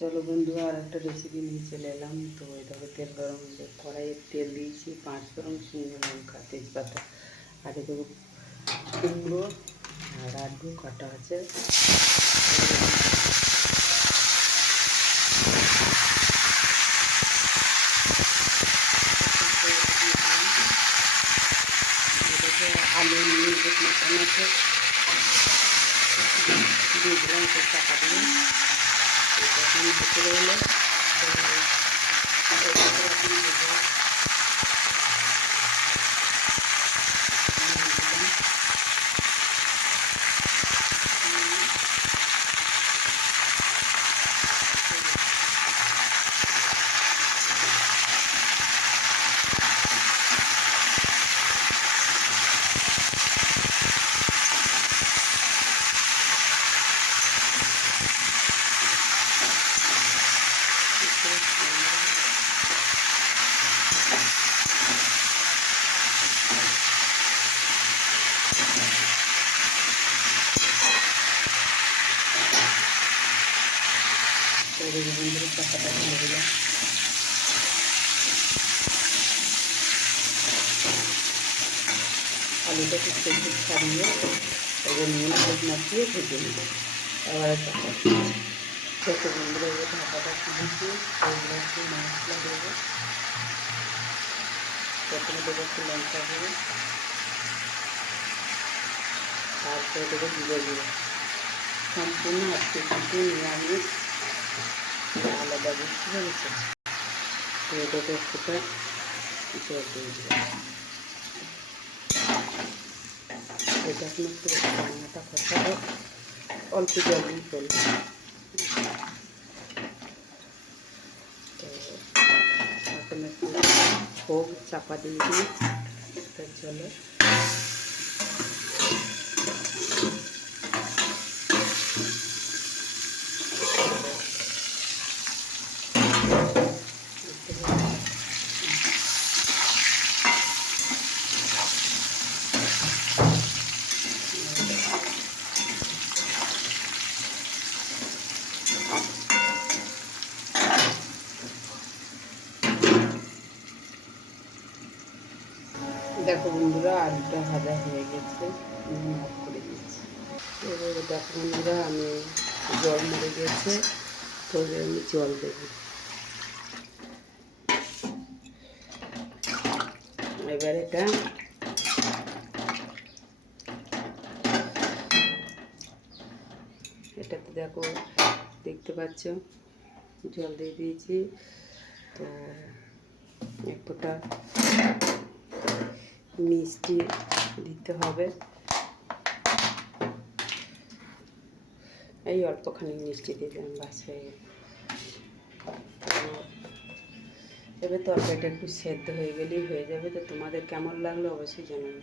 চলো বন্ধুরা, আর একটা রেসিপি নিয়ে চলে এলাম। তো এটাকে তেল গরম হয়ে কড়াইয়ে তেল দিয়েছি, 5 ফোড়ন, শুকনো লঙ্কা, তেজপাতা, আর এগুলো কুমড়ো আর আলু কাটা আছে। আলু নিয়ে যে মাখানো আছে দিয়ে দিলাম, সব টাকা দিয়ে এটা এখন ভিতরে এলো। টাকাটা ফেলে দিলাম। আলুটা খুব সেদ্ধ ছাড়িয়ে এবার নুন হলুদ মাখিয়ে ভেজে নেব। আবার যত বন্ধুরা এবার ঢাকাটা খুলেছি, ওইগুলো একটু মশলা দেবো। প্রথমে দেবো একটু লঙ্কা দেবো, তারপরে দেবো জিরে গুঁড়ো। সম্পূর্ণ আজকে কিন্তু নিরামিষ, আলাদা বুঝতে পেরেছে। তো এটাকে একটুটা জল দিয়ে দিলাম। এটা এখন একটু রান্নাটা কষাবো, অল্প জল দিয়ে চলবে। তো এখন একটু হোক চাপা দিয়ে দিই। চলো দেখো বন্ধুরা, আলুটা ভাজা হয়ে গেছে, আমি অফ করে দিয়েছি। এবার দেখো বন্ধুরা, আমি জল মরে গেছে, তো আমি জল দেবো। এবার এটাতে দেখো, দেখতে পাচ্ছ জল দিয়ে দিয়েছি। তো এক ফোঁটা মিষ্টি দিতে হবে, এই অল্পখানি মিষ্টি দিলাম, বাস হয়ে গেল। এবার তরকারিটা একটু সেদ্ধ হয়ে গেলেই হয়ে যাবে। তো তোমাদের কেমন লাগলো অবশ্যই জানাবে।